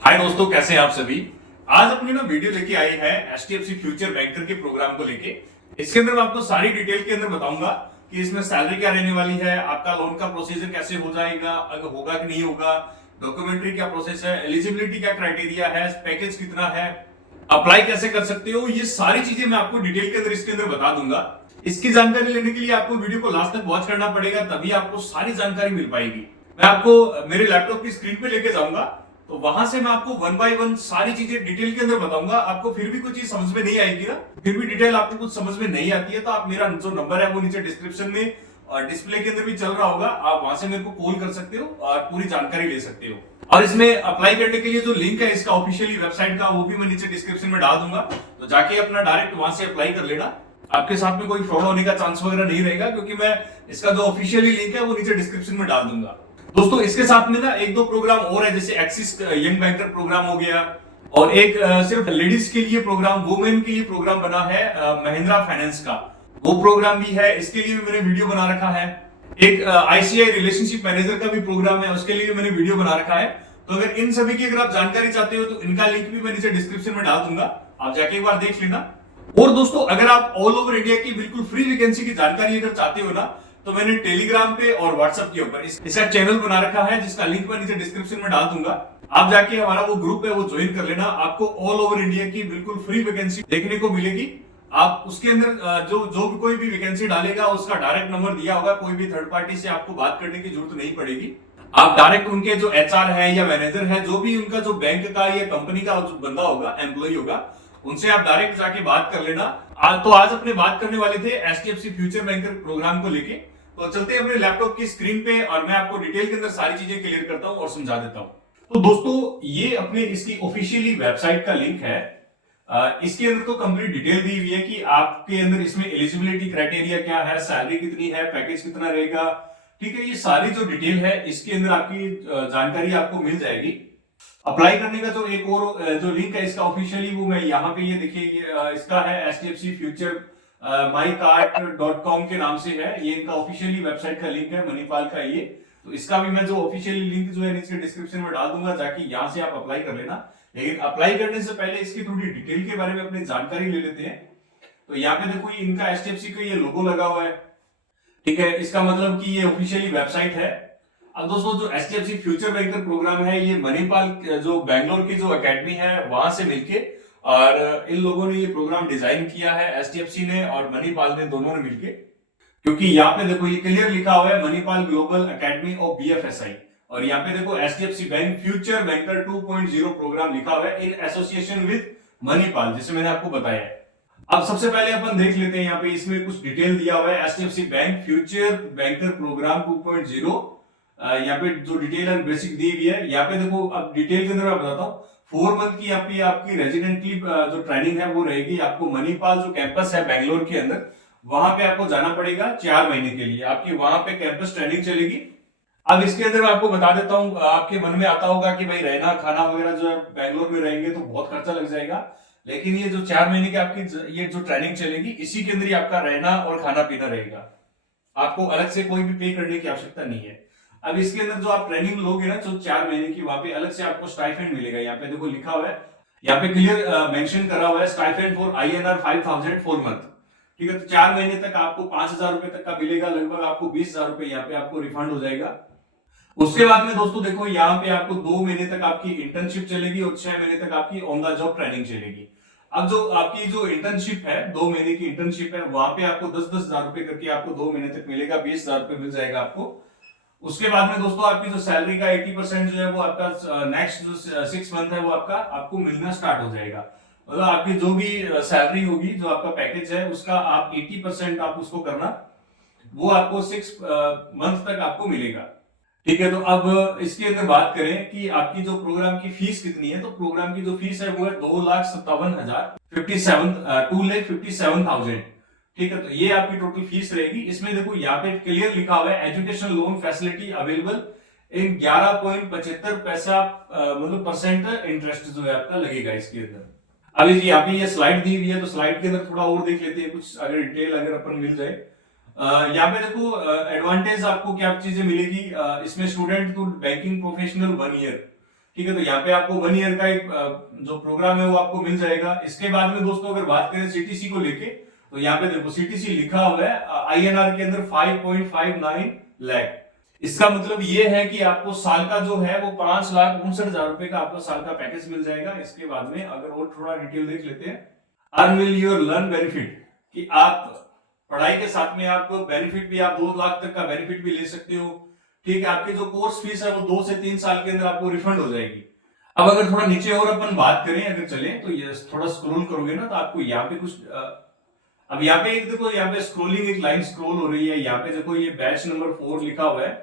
हाय दोस्तों, कैसे हैं आप सभी। आज अपनी ना वीडियो लेके आए हैं एचडीएफसी फ्यूचर बैंकर के प्रोग्राम को लेके। इसके अंदर मैं आपको सारी डिटेल के अंदर बताऊंगा कि इसमें सैलरी क्या रहने वाली है, आपका लोन का प्रोसीजर कैसे हो जाएगा, अगर होगा कि नहीं होगा, डॉक्यूमेंट्री क्या प्रोसेस है, एलिजिबिलिटी क्या क्राइटेरिया है, पैकेज कितना है, अप्लाई कैसे कर सकते हो, ये सारी चीजें मैं आपको डिटेल के अंदर इसके अंदर बता दूंगा। इसकी जानकारी लेने के लिए आपको वीडियो को लास्ट तक वॉच करना पड़ेगा, तभी आपको सारी जानकारी मिल पाएगी। मैं आपको मेरे लैपटॉप की स्क्रीन पे लेके जाऊंगा, तो वहां से मैं आपको वन बाय वन सारी चीजें डिटेल के अंदर बताऊंगा। आपको फिर भी कुछ चीज समझ में नहीं आएगी ना, फिर भी डिटेल आपको कुछ समझ में नहीं आती है, तो आप मेरा जो नंबर है वो नीचे डिस्क्रिप्शन में और डिस्प्ले के अंदर भी चल रहा होगा, आप वहां से मेरे को कॉल कर सकते हो और पूरी जानकारी ले सकते हो। और इसमें अप्लाई करने के लिए जो लिंक है इसका ऑफिशियली वेबसाइट का, वो भी मैं नीचे डिस्क्रिप्शन में डाल दूंगा, तो जाके अपना डायरेक्ट वहां से अप्लाई कर लेना। आपके साथ में कोई फ्रॉड होने का चांस वगैरह नहीं रहेगा, क्योंकि मैं इसका जो ऑफिशियली लिंक है वो नीचे डिस्क्रिप्शन में डाल दूंगा। दोस्तों, इसके साथ में ना एक दो प्रोग्राम और है, जैसे एक्सिस यंग बैंकर प्रोग्राम हो गया, और एक सिर्फ लेडीज के लिए प्रोग्राम, वुमेन के लिए प्रोग्राम बना है महिंद्रा फाइनेंस का, वो प्रोग्राम भी है, इसके लिए भी मैंने वीडियो बना रखा है। एक आईसीआई रिलेशनशिप मैनेजर का भी प्रोग्राम है, उसके लिए भी मैंने वीडियो बना रखा है। तो अगर इन सभी की अगर आप जानकारी चाहते हो तो इनका लिंक भी मैं नीचे डिस्क्रिप्शन में डाल दूंगा, आप जाके एक बार देख लेना। और दोस्तों, अगर आप ऑल ओवर इंडिया की बिल्कुल फ्री वैकेंसी की जानकारी अगर चाहते हो ना, तो मैंने टेलीग्राम पे और व्हाट्सएप के ऊपर इसका चैनल बना रखा है, जिसका लिंक मैं नीचे डिस्क्रिप्शन में डाल दूंगा। आप जाके हमारा वो ग्रुप है वो ज्वाइन कर लेना, आपको ऑल ओवर इंडिया की बिल्कुल फ्री वैकेंसी देखने को मिलेगी। आप उसके अंदर जो भी कोई भी वैकेंसी डालेगा उसका डायरेक्ट नंबर दिया होगा, कोई भी थर्ड पार्टी से आपको बात करने की जरूरत नहीं पड़ेगी। आप डायरेक्ट उनके जो एचआर है या मैनेजर है, जो भी उनका जो बैंक का या कंपनी का जो बंदा होगा, एम्प्लॉय होगा, उनसे आप डायरेक्ट जाके बात कर लेना। तो आज अपने बात करने वाले थे एचडीएफसी फ्यूचर बैंकर प्रोग्राम को लेके। तो चलते हैं अपने लैपटॉप की स्क्रीन पे और मैं आपको डिटेल के अंदर सारी चीजें क्लियर करता हूं और समझा देता हूं। तो दोस्तों, ये अपने इसकी ऑफिशियली वेबसाइट का लिंक है। इसके अंदर तो कंप्लीट डिटेल दी हुई है कि आपके अंदर इसमें एलिजिबिलिटी क्राइटेरिया क्या है, सैलरी कितनी है, पैकेज कितना रहेगा। ठीक है, ये सारी जो डिटेल है इसके अंदर आपकी जानकारी आपको मिल जाएगी। अप्लाई करने का जो एक और जो लिंक है इसका ऑफिशियली, वो मैं यहाँ पे ये देखिए, इसका है एचडीएफसी फ्यूचर mycart.com के नाम से है, ये इनका ऑफिशियली वेबसाइट का लिंक है, मणिपाल का ये। तो इसका भी मैं जो ऑफिशियली लिंक जो है नीचे डिस्क्रिप्शन में डाल दूंगा, जाके यहाँ से आप अप्लाई कर लेना। लेकिन अप्लाई करने से पहले इसकी थोड़ी डिटेल के बारे में अपनी जानकारी ले लेते हैं। तो यहाँ पे देखो, इनका एचडीएफसी का ये लोगो लगा हुआ है। ठीक है, इसका मतलब कि ये ऑफिशियली वेबसाइट है। अब दोस्तों, जो एचडीएफसी फ्यूचर बैंकर प्रोग्राम है, ये मणिपाल जो बैंगलोर की जो एकेडमी है वहां से मिलके, और इन लोगों ने ये प्रोग्राम डिजाइन किया है, एचडीएफसी ने और मणिपाल ने, दोनों ने मिलके। क्योंकि यहाँ पे देखो ये क्लियर लिखा हुआ है Manipal global academy of BFSI, और यहाँ पे देखो HDFC bank future banker 2.0 programme लिखा हुआ है इन एसोसिएशन विद मणिपाल, जैसे मैंने आपको बताया है। अब सबसे पहले अपन देख लेते हैं, यहाँ पे इसमें कुछ डिटेल दिया हुआ है, HDFC bank future banker programme 2.0। यहाँ पे जो डिटेल है बेसिक दी हुई है। यहाँ पे देखो, अब डिटेल के अंदर मैं बताता हूँ। 4 मंथ की आपकी रेजिडेंटली जो ट्रेनिंग है वो रहेगी। आपको मणिपाल जो कैंपस है बैंगलोर के अंदर, वहां पे आपको जाना पड़ेगा 4 महीने के लिए, आपकी वहां पे कैंपस ट्रेनिंग चलेगी। अब इसके अंदर मैं आपको बता देता हूँ, आपके मन में आता होगा कि भाई रहना खाना वगैरह जो है बैंगलोर में रहेंगे तो बहुत खर्चा लग जाएगा, लेकिन ये जो 4 महीने की आपकी ये जो ट्रेनिंग चलेगी, इसी के अंदर ही आपका रहना और खाना पीना रहेगा। आपको अलग से कोई भी पे करने की आवश्यकता नहीं है। अब इसके अंदर जो आप ट्रेनिंग लोगे ना, जो 4 महीने की, वहां पे अलग से आपको स्टाइपेंड मिलेगा। यहाँ पे देखो लिखा हुआ है, यहाँ पे क्लियर मेंशन करा हुआ है, स्टाइपेंड फॉर INR 5,000 4 मंथ। ठीक है, तो 4 महीने तक आपको 5,000 रुपए तक का मिलेगा, लगभग आपको 20,000 रुपए यहाँ पे आपको रिफंड हो जाएगा। उसके बाद में दोस्तों देखो, यहाँ पे आपको 2 महीने तक आपकी इंटर्नशिप चलेगी और 6 महीने तक आपकी ऑन द जॉब ट्रेनिंग चलेगी। अब जो आपकी जो इंटर्नशिप है, 2 महीने की इंटर्नशिप है, वहां पे आपको 10-10 हजार रुपए करके आपको 2 महीने तक मिलेगा, 20,000 रुपए मिल जाएगा आपको। उसके बाद में दोस्तों, आपकी जो सैलरी का 80% जो है वो आपका नेक्स्ट जो 6 मंथ है वो आपको मिलना स्टार्ट हो जाएगा। मतलब आपकी जो भी सैलरी होगी, जो आपका पैकेज है, उसका आप 80% आप उसको करना, वो आपको 6 मंथ तक आपको मिलेगा। ठीक है, तो अब इसके अंदर बात करें कि आपकी जो प्रोग्राम की फीस कितनी है, तो प्रोग्राम की जो फीस है वो है 2,57,000। ठीक है, तो ये आपकी टोटल फीस रहेगी। इसमें देखो यहाँ पे क्लियर लिखा हुआ है, education loan facility available in 11.75 पैसा मतलब परसेंट इंटरेस्ट जो है आपका लगेगा इसके अंदर। अभी यहाँ पे ये स्लाइड दी हुई है, तो स्लाइड के अंदर थोड़ा और देख लेते हैं, कुछ अगर डिटेल अगर अपन मिल जाए। यहाँ पे देखो एडवांटेज आपको क्या चीजें मिलेगी। इसमें student to banking professional 1 year, ठीक है, तो यहाँ पे आपको 1 ईयर का एक जो प्रोग्राम है वो आपको मिल जाएगा। इसके बाद में दोस्तों अगर बात करें सीटीसी को लेके, तो यहाँ पे देखो सीटीसी लिखा हुआ है आईएनआर के अंदर 5.59 लाख। इसका मतलब ये है कि आपको साल का जो है वो 5,59,000 रुपए का आपको साल का पैकेज मिल जाएगा। इसके बाद में अगर और थोड़ा डिटेल देख लेते हैं, earn will your learn benefit, कि आप पढ़ाई के साथ में आप बेनिफिट भी, आप 2 लाख तक का बेनिफिट भी ले सकते हो। ठीक है, आपकी जो कोर्स फीस है वो 2 से 3 साल के अंदर आपको रिफंड हो जाएगी। अब अगर थोड़ा नीचे और अपन बात करें, अगर चले तो ये थोड़ा स्क्रॉल करोगे ना, तो आपको यहाँ पे कुछ अब यहाँ पे एक देखो, यहाँ पे स्क्रॉलिंग एक लाइन स्क्रॉल हो रही है। यहाँ पे देखो ये बैच नंबर 4 लिखा हुआ है,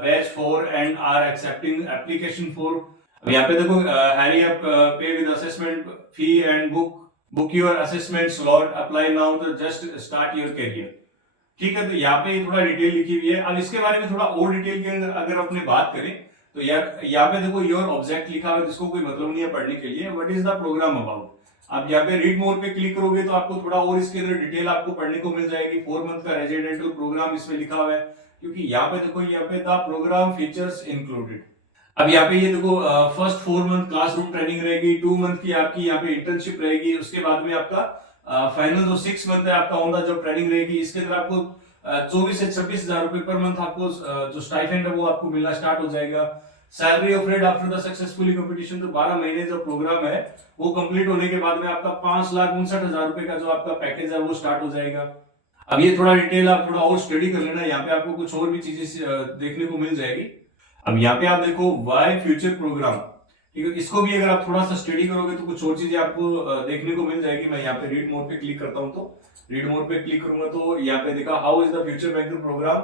batch 4 and are accepting application for. अब यहाँ पे देखो hurry up pay with assessment fee and book your assessment slot, apply now to just start your career. ठीक है, तो यहाँ पे थोड़ा डिटेल लिखी हुई है। अब इसके बारे में थोड़ा और डिटेल के अगर अपने बात करें, तो यार यहाँ पे देखो योर ऑब्जेक्ट लिखा हुआ है, जिसको कोई मतलब नहीं है पढ़ने के लिए। What is the programme about. आप यहाँ पे रीड मोर पे क्लिक करोगे तो आपको थोड़ा और इसके अंदर डिटेल आपको पढ़ने को मिल जाएगी। 4 मंथ का रेजिडेंटल प्रोग्राम इसमें लिखा हुआ है, क्योंकि यहाँ पे देखो, यहाँ पे द प्रोग्राम फीचर्स इंक्लूडेड। अब यहाँ पे ये देखो फर्स्ट 4 मंथ क्लासरूम ट्रेनिंग रहेगी, 2 मंथ की आपकी यहाँ पे इंटर्नशिप रहेगी। उसके बाद में आपका फाइनल जो 6 मंथ है आपका ऑन द जॉब ट्रेनिंग रहेगी। इसके अंदर आपको 24 से 26,000 रुपए पर मंथ आपको जो स्टाइपेंड है वो आपको मिलना स्टार्ट हो जाएगा। Salary offered after the successfully competition, तो 12 महीने जो प्रोग्राम है वो कंप्लीट होने के बाद में आपका 5,59,000 रुपए का जो आपका पैकेज है वो स्टार्ट हो जाएगा। अब ये थोड़ा डिटेल आप थोड़ा और स्टडी कर लेना, यहाँ पे आपको कुछ और भी चीजें देखने को मिल जाएगी। अब यहाँ पे आप देखो वाई फ्यूचर प्रोग्राम, ठीक है, इसको भी अगर आप थोड़ा सा स्टडी करोगे तो कुछ और चीजें आपको देखने को मिल जाएगी। मैं यहाँ पे रीड मोड पे क्लिक करता हूँ, तो रीड मोड पे क्लिक करूंगा तो यहाँ पे देखा how is the future banker programme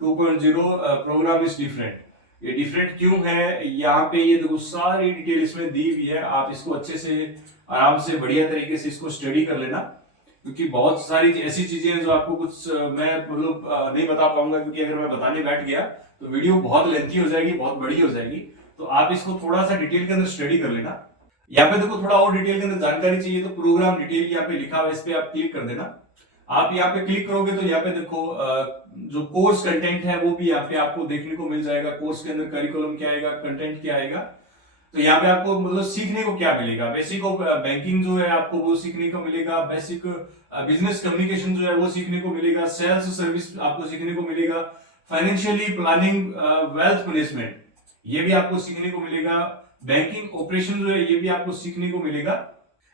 2.0 programme is different. ये डिफरेंट क्यों है, यहाँ पे ये देखो सारी डिटेल इसमें दी हुई है। आप इसको अच्छे से आराम से बढ़िया तरीके से इसको स्टडी कर लेना, क्योंकि बहुत सारी ऐसी चीजें हैं जो आपको कुछ मैं मतलब नहीं बता पाऊंगा, क्योंकि अगर मैं बताने बैठ गया तो वीडियो बहुत लेंथी हो जाएगी, बहुत बड़ी हो जाएगी। तो आप इसको थोड़ा सा डिटेल के अंदर स्टडी कर लेना। यहाँ पे देखो थोड़ा और डिटेल के अंदर जानकारी चाहिए तो प्रोग्राम डिटेल यहाँ पे लिखा हुआ है, इस पे आप क्लिक कर देना। आप यहाँ पे क्लिक करोगे तो यहाँ पे देखो जो कोर्स कंटेंट है वो भी यहाँ पे आपको देखने को मिल जाएगा। कोर्स के अंदर करिकुलम क्या आएगा, कंटेंट क्या आएगा, तो यहाँ पे आपको मतलब सीखने को क्या मिलेगा। बेसिक ऑफ बैंकिंग जो है आपको वो सीखने को मिलेगा। बेसिक बिजनेस कम्युनिकेशन जो है वो सीखने को मिलेगा। सेल्स सर्विस आपको सीखने को मिलेगा। फाइनेंशियली प्लानिंग, वेल्थ मैनेजमेंट, ये भी आपको सीखने को मिलेगा। बैंकिंग ऑपरेशन जो है ये भी आपको सीखने को मिलेगा।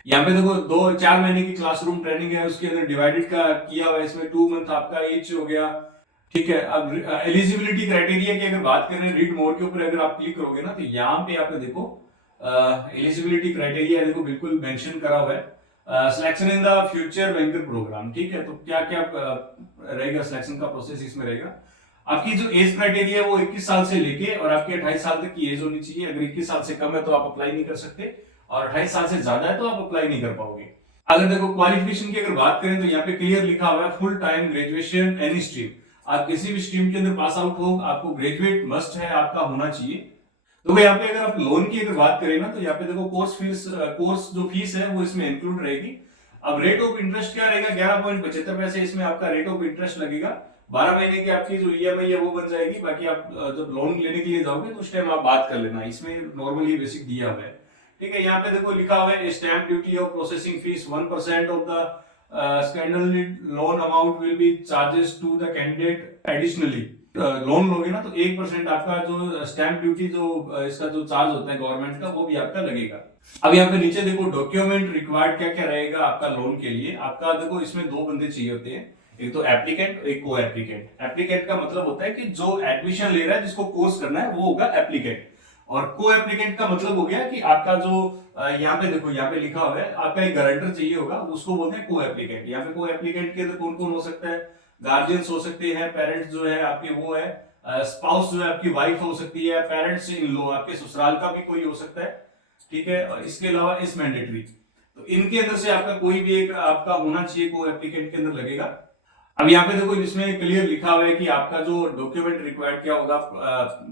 यहाँ पे देखो 2-4 महीने की क्लासरूम ट्रेनिंग है, उसके अंदर डिवाइडेड का किया हुआ है। इसमें 2 मंथ आपका एज हो गया। ठीक है, अब एलिजिबिलिटी क्राइटेरिया की अगर बात करें, रीड मोर के ऊपर अगर आप क्लिक करोगे ना, तो यहाँ पे आप देखो एलिजिबिलिटी क्राइटेरिया देखो बिल्कुल मेंशन करा हुआ है। Selection in the future banker programme, ठीक है, तो क्या क्या रहेगा सिलेक्शन का प्रोसेस इसमें रहेगा। आपकी जो एज क्राइटेरिया है वो 21 साल से लेके और आपकी 28 साल तक की एज होनी चाहिए। अगर 21 साल से कम है तो आप अप्लाई नहीं कर सकते, और 28 साल से ज्यादा है तो आप अप्लाई नहीं कर पाओगे। अगर देखो क्वालिफिकेशन की अगर बात करें तो यहाँ पे क्लियर लिखा हुआ है full time graduation any stream. आप किसी भी स्ट्रीम के अंदर पास आउट हो, आपको ग्रेजुएट मस्ट है आपका होना चाहिए। तो यहाँ पे अगर आप लोन की अगर बात करें ना, तो यहाँ पे देखो कोर्स जो फीस है वो इसमें इंक्लूड रहेगी। अब रेट ऑफ इंटरेस्ट क्या रहेगा, 11.75 पैसे इसमें आपका रेट ऑफ इंटरेस्ट लगेगा। 12 महीने की आपकी जो ईएमआई है वो बन जाएगी। बाकी आप जब लोन लेने के लिए जाओगे तो उस टाइम आप बात कर लेना, इसमें नॉर्मली बेसिक दिया हुआ है। ठीक है, यहाँ पे देखो लिखा हुआ है स्टैम्प ड्यूटी और processing fees 1% of the standard loan amount will be charges to the candidate additionally. Loan लोगे ना तो 1% आपका जो स्टैम्प ड्यूटी जो इसका जो चार्ज होता है गवर्नमेंट का वो भी आपका लगेगा। अब यहाँ पे नीचे देखो डॉक्यूमेंट रिक्वायर्ड क्या क्या रहेगा आपका लोन के लिए। आपका देखो इसमें 2 बंदे चाहिए होते हैं, एक तो एप्लीकेंट, एक को एप्लीकेंट। एप्लीकेंट का मतलब होता है कि जो एडमिशन ले रहा है, जिसको कोर्स करना है, वो होगा एप्लीकेंट। और को एप्लीकेंट का मतलब हो गया कि आपका जो यहाँ पे देखो यहाँ पे लिखा हुआ है आपका एक गारंटर चाहिए होगा, उसको बोलते हैं को एप्लीकेंट। यहाँ पे को एप्लीकेंट के अंदर कौन कौन हो सकता है, गार्जियंस हो सकते हैं, पेरेंट्स जो है आपके वो है, स्पाउस जो है आपकी वाइफ हो सकती है, पेरेंट्स इन लो आपके ससुराल का भी कोई हो सकता है। ठीक है, और इसके अलावा इस मैंडेटरी, तो इनके अंदर से आपका कोई भी एक आपका होना चाहिए, को एप्लीकेंट के अंदर लगेगा। अब यहाँ पे देखो इसमें क्लियर लिखा हुआ है कि आपका जो डॉक्यूमेंट रिक्वायर्ड क्या होगा,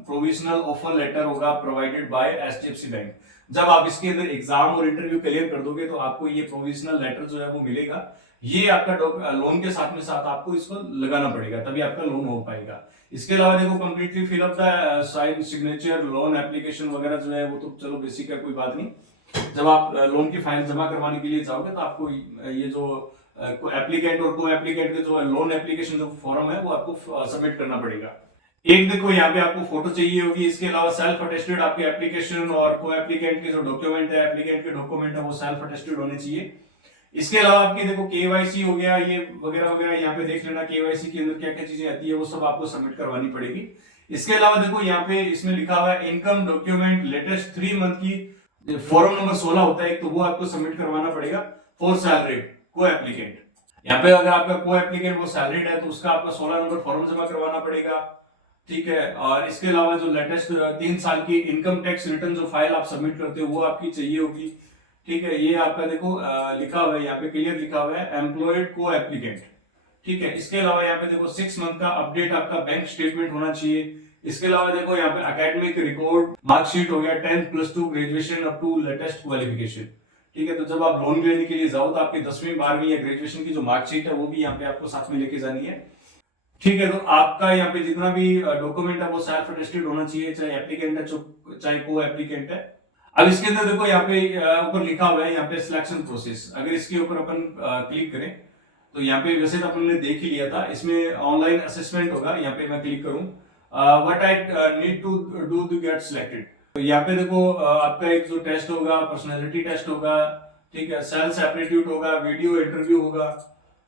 प्रोविजनल ऑफर लेटर होगा प्रोवाइडेड बाय एचडीएफसी बैंक। जब आप इसके अंदर एग्जाम और इंटरव्यू क्लियर कर दोगे तो आपको ये प्रोविजनल लेटर जो है वो मिलेगा। ये आपका लोन के साथ में साथ आपको इसको लगाना पड़ेगा, तभी आपका लोन हो पाएगा। इसके अलावा देखो completely fill up the sign signature loan application वगैरह जो है वो तो चलो बेसिक है, कोई बात नहीं। जब आप लोन की फाइल जमा करवाने के लिए जाओगे तो आपको ये जो एप्लीकेंट और को एप्लीकेंट के जो लोन एप्लीकेशन जो फॉर्म है वो आपको सबमिट करना पड़ेगा। एक देखो यहाँ पे आपको फोटो चाहिए होगी। इसके अलावा सेल्फ अटेस्टेड आपके एप्लीकेशन और को एप्लीकेंट के जो डॉक्यूमेंट है, एप्लीकेंट के डॉक्यूमेंट है वो सेल्फ अटेस्टेड होने चाहिए। इसके अलावा आपकी देखो केवाईसी हो गया, ये वगैरह वगैरह यहाँ पे देख लेना केवाईसी के अंदर क्या क्या चीजें आती है वो सब आपको सबमिट करवानी पड़ेगी। इसके अलावा देखो यहाँ पे इसमें लिखा हुआ है इनकम डॉक्यूमेंट लेटेस्ट 3 मंथ की फॉर्म नंबर 16 होता है, तो वो आपको सबमिट करवाना पड़ेगा फॉर सैलरी को एप्लीकेंट। यहाँ पे अगर आपका को एप्लीकेंट वो सैलरीड है तो उसका आपका 16 नंबर फॉर्म जमा करवाना पड़ेगा, ठीक है। और इसके अलावा जो लेटेस्ट 3 साल की इनकम टैक्स रिटर्न जो फाइल आप सबमिट करते हो वो आपकी चाहिए होगी, ठीक है। ये आपका देखो लिखा हुआ है यहाँ पे क्लियर लिखा हुआ है एम्प्लॉयड को एप्लीकेंट, ठीक है। इसके अलावा यहाँ पे देखो 6 मंथ का अपडेट आपका बैंक स्टेटमेंट होना चाहिए। इसके अलावा देखो यहाँ पे एकेडमिक रिकॉर्ड मार्कशीट हो गया 10th +2 graduation up to latest qualification, ठीक है। तो जब आप लोन लेने के लिए जाओ तो आपकी 10वीं 12वीं या ग्रेजुएशन की जो मार्कशीट है वो भी यहाँ पे आपको साथ में लेके जानी है, ठीक है। तो आपका यहाँ पे जितना भी डॉक्यूमेंट है वो सेल्फ अटेस्टेड होना चाहिए, चाहे एप्लीकेंट है चाहे को एप्लीकेंट है। अब इसके अंदर देखो यहाँ पे ऊपर लिखा हुआ है यहाँ पे सिलेक्शन प्रोसेस। अगर इसके ऊपर अपन क्लिक करें तो यहाँ पे वैसे तो अपन ने देख ही लिया था, इसमें ऑनलाइन असेसमेंट होगा। यहाँ पे मैं क्लिक करूं what I need to do to get selected, तो यहाँ पे देखो आपका एक जो टेस्ट होगा पर्सनैलिटी टेस्ट होगा, ठीक है, सेल्स एप्टीट्यूड होगा, वीडियो इंटरव्यू होगा,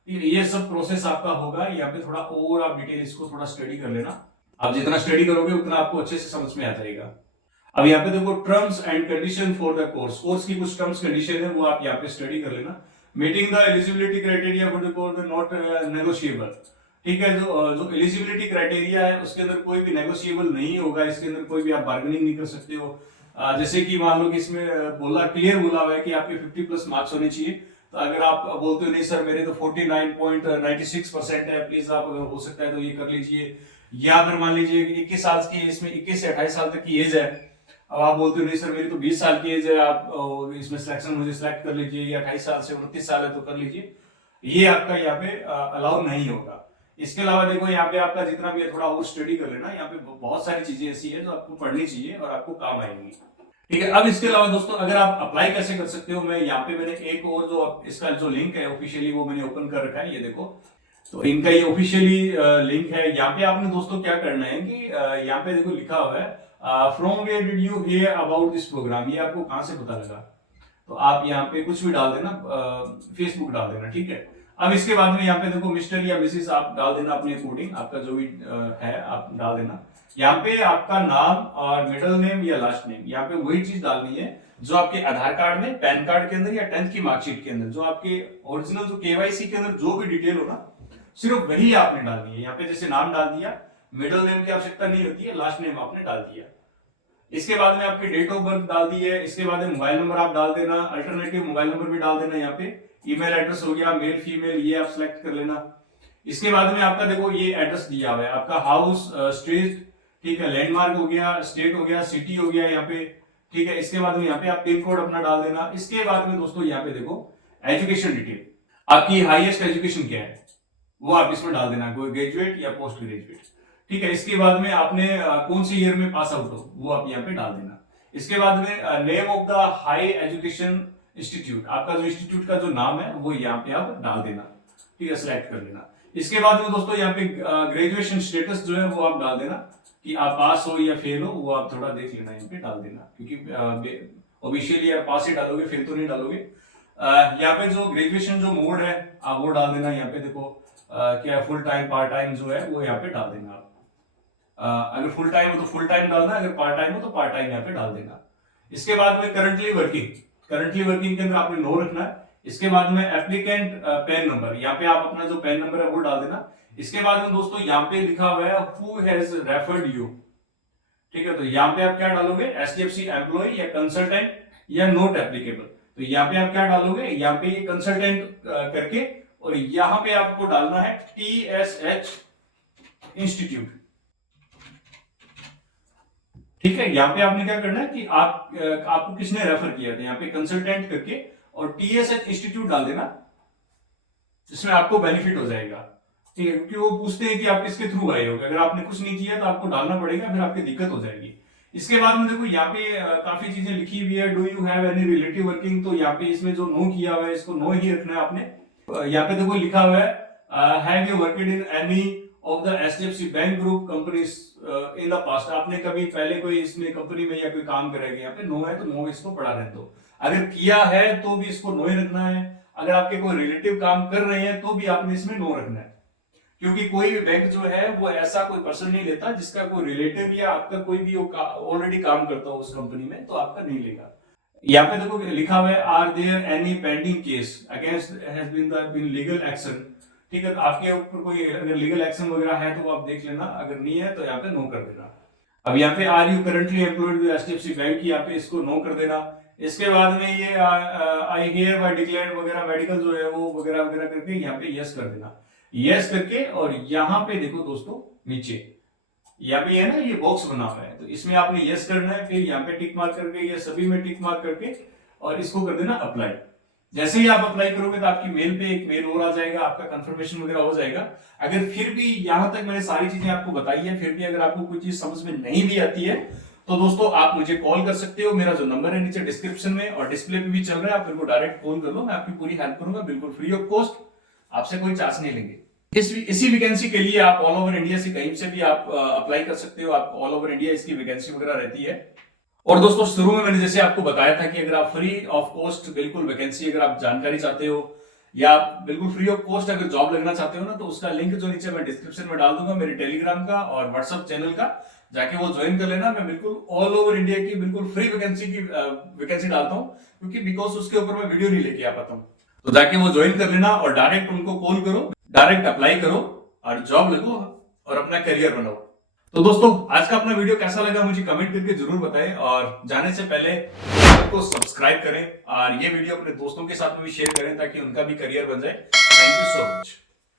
ये सब प्रोसेस आपका होगा। यहाँ पे थोड़ा और आप डिटेल इसको थोड़ा स्टडी कर लेना। आप जितना स्टडी करोगे उतना आपको अच्छे से समझ में आ जाएगा। अब यहाँ पे देखो terms and condition for the course की कुछ टर्म्स कंडीशन है वो आप यहाँ पे स्टडी कर लेना। Meeting the eligibility criteria for the course not negotiable, ठीक है। जो एलिजिबिलिटी क्राइटेरिया है उसके अंदर कोई भी नेगोशिएबल नहीं होगा, इसके अंदर कोई भी आप बार्गेनिंग नहीं कर सकते हो। जैसे कि मान लो कि इसमें क्लियर बोला हुआ है कि आपके 50+ मार्क्स होने चाहिए, तो अगर आप बोलते हो नहीं सर मेरे तो 49.96% है, प्लीज आप अगर हो सकता है तो ये कर लीजिए। या अगर मान लीजिए 21 साल की इसमें 21 से 28 साल तक की एज है, अब आप बोलते हो नहीं सर मेरी तो 20 साल की एज है, आप इसमें सिलेक्शन मुझे सिलेक्ट कर लीजिए, या 28 साल से 29 साल है तो कर लीजिए, ये आपका यहाँ पे अलाउ नहीं होगा। इसके अलावा देखो यहाँ पे आपका जितना भी है थोड़ा और स्टडी कर लेना। यहाँ पे बहुत सारी चीजें ऐसी है जो आपको पढ़नी चाहिए और आपको काम आएंगी, ठीक है। अब इसके अलावा दोस्तों अगर आप अप्लाई कैसे कर सकते हो, मैं यहाँ पे मैंने एक और जो इसका जो लिंक है ऑफिशियली वो मैंने ओपन कर रखा है, ये देखो। तो इनका ये ऑफिशियली लिंक है। यहाँ पे आपने दोस्तों क्या करना है कि यहाँ पे देखो लिखा हुआ है from where did you hear about this programme, ये आपको कहां से पता लगा। तो आप यहाँ पे कुछ भी डाल देना, फेसबुक डाल देना, ठीक है। अब इसके बाद में यहाँ पे देखो मिस्टर या मिसेस आप डाल देना अपने अकॉर्डिंग, आपका जो भी है आप डाल देना। यहाँ पे आपका नाम और मिडिल नेम या लास्ट नेम, यहाँ पे वही चीज डालनी है जो आपके आधार कार्ड में, पैन कार्ड के अंदर या 10th की मार्कशीट के अंदर, जो आपके ओरिजिनल जो केवाईसी के अंदर जो भी डिटेल हो ना सिर्फ वही आपने डालनी है। यहाँ पे जैसे नाम डाल दिया, मिडिल नेम की आवश्यकता नहीं होती है, लास्ट नेम आपने डाल दिया। इसके बाद में आपकी डेट ऑफ बर्थ डाल दी है। इसके बाद में मोबाइल नंबर आप डाल देना, अल्टरनेटिव मोबाइल नंबर भी डाल देना। यहाँ पे ईमेल एड्रेस हो गया मेल फीमेल, ये आप सिलेक्ट कर लेना। इसके बाद में आपका देखो ये एड्रेस दिया हुआ है आपका हाउस स्ट्रीट, ठीक है, लैंडमार्क हो गया, स्टेट हो गया, सिटी हो गया यहाँ पे, ठीक है। इसके बाद में यहाँ पे आप पिन कोड अपना डाल देना। इसके बाद में दोस्तों यहाँ पे देखो एजुकेशन डिटेल, आपकी हाईएस्ट एजुकेशन क्या है वो आप इसमें डाल देना, कोई ग्रेजुएट या पोस्ट ग्रेजुएट, ठीक है। इसके बाद में आपने कौन सी ईयर में पास आउट हो वो आप यहाँ पे डाल देना। इसके बाद में name of the high education institute, आपका जो इंस्टीट्यूट का जो नाम है वो यहाँ पे आप डाल देना, ठीक है, सिलेक्ट कर लेना। इसके बाद में दोस्तों यहाँ पे ग्रेजुएशन स्टेटस जो है वो आप डाल देना कि आप पास हो या फेल हो, वो आप थोड़ा देख लेना, यहाँ पे डाल देना, क्योंकि ऑफिशियली आप पास ही डालोगे, फेल तो नहीं डालोगे। यहाँ पे जो ग्रेजुएशन जो मोड है आप वो डाल देना। यहाँ पे देखो क्या फुल टाइम पार्ट टाइम जो है वो यहाँ पे डाल देना आप। अगर फुल टाइम हो तो फुल टाइम डालना, अगर पार्ट टाइम हो तो पार्ट टाइम यहाँ पे डाल देना। इसके बाद में करंटली वर्किंग के अंदर आपने नो रखना है। इसके बाद में एप्लीकेंट पैन नंबर, यहाँ पे आप अपना जो पैन नंबर है वो डाल देना। इसके बाद में दोस्तों यहाँ पे लिखा हुआ है हु हैज रेफर्ड यू, ठीक है। तो यहाँ पे आप क्या डालोगे, एचडीएफसी एम्प्लॉय या कंसल्टेंट या नोट एप्लीकेबल। तो यहाँ पे आप क्या डालोगे, यहाँ पे ये कंसल्टेंट करके और यहाँ पे आपको डालना है TSH इंस्टीट्यूट, ठीक है, यहाँ पे आपने क्या करना है कि आपको किसने रेफर किया था, यहाँ पे कंसल्टेंट करके और TSH इंस्टीट्यूट डाल देना, जिसमें आपको बेनिफिट हो जाएगा। ठीक है, क्योंकि वो पूछते हैं कि आप किसके थ्रू आए हो, अगर आपने कुछ नहीं किया तो आपको डालना पड़ेगा, फिर आपकी दिक्कत हो जाएगी। इसके बाद में देखो यहाँ पे काफी चीजें लिखी हुई है, do you have any relative working, तो यहाँ पे इसमें जो नो किया हुआ है इसको नो ही रखना है आपने। यहाँ पे देखो लिखा हुआ है have you worked in any of the HDFC bank group companies in the past, आपने कभी पहले कोई इसमें कंपनी में या कोई काम करेगा, यहाँ पे नो है तो नो इसको पढ़ा रहने दो। अगर किया है तो भी इसको नो ही रखना है, अगर आपके कोई रिलेटिव काम कर रहे हैं तो भी आपने इसमें नो रखना है, क्योंकि कोई भी बैंक जो है वो ऐसा कोई पर्सन नहीं लेता जिसका कोई रिलेटिव या आपका कोई भी ऑलरेडी काम करता हो उस कंपनी में, तो आपका नहीं लेगा। यहाँ पे देखो लिखा हुआ है are there any pending case against has been legal action, ठीक है, तो आपके ऊपर कोई अगर लीगल एक्शन वगैरह है तो आप देख लेना, अगर नहीं है तो यहाँ पे नो कर देना। अब यहाँ पे are you currently employed with HDFC bank, यहाँ पे इसको नो कर देना। इसके बाद में ये आई हियर बाय डिक्लेयर वगैरह मेडिकल जो है वो वगैरह वगैरह करके यहाँ पे यस कर देना, यस करके, और यहाँ पे देखो दोस्तों नीचे यहाँ पे है ना ये बॉक्स बना हुआ है, तो इसमें आपने यस करना है, फिर यहाँ पे टिक मार्क करके ये सभी में टिक मार्क करके और इसको कर देना अप्लाई। जैसे ही आप अप्लाई करोगे तो आपकी मेल पे एक मेल और आ जाएगा, आपका कंफर्मेशन वगैरह हो जाएगा। अगर फिर भी यहां तक मैंने सारी चीजें आपको बताई है, फिर भी अगर आपको कोई चीज समझ में नहीं भी आती है तो दोस्तों आप मुझे कॉल कर सकते हो, मेरा जो नंबर है नीचे डिस्क्रिप्शन में और डिस्प्ले पे भी चल रहा है, आप मेरे को डायरेक्ट कॉल कर लो, मैं आपकी पूरी हेल्प करूंगा, बिल्कुल फ्री ऑफ कॉस्ट, आपसे कोई चार्ज नहीं लेंगे। इसी वैकेंसी के लिए आप ऑल ओवर इंडिया से कहीं से भी आप अप्लाई कर सकते हो, आप ऑल ओवर इंडिया इसकी वैकेंसी वगैरह रहती है। और दोस्तों शुरू में मैंने जैसे आपको बताया था कि अगर आप फ्री ऑफ कॉस्ट बिल्कुल वैकेंसी अगर आप जानकारी चाहते हो या आप बिल्कुल फ्री ऑफ कॉस्ट अगर जॉब लगना चाहते हो ना, तो उसका लिंक जो नीचे मैं डिस्क्रिप्शन में डाल दूंगा, मेरे टेलीग्राम का और व्हाट्सएप चैनल का, जाके वो ज्वाइन कर लेना। मैं बिल्कुल ऑल ओवर इंडिया की बिल्कुल फ्री वैकेंसी डालता हूँ, क्योंकि बिकॉज उसके ऊपर मैं वीडियो नहीं लेके आ पाता हूँ, तो जाके वो ज्वाइन कर लेना और डायरेक्ट उनको कॉल करो, डायरेक्ट अप्लाई करो और जॉब लगो और अपना करियर बनाओ। तो दोस्तों आज का अपना वीडियो कैसा लगा मुझे कमेंट करके जरूर बताएं, और जाने से पहले चैनल को सब्सक्राइब करें और ये वीडियो अपने दोस्तों के साथ में भी शेयर करें ताकि उनका भी करियर बन जाए। Thank you so much.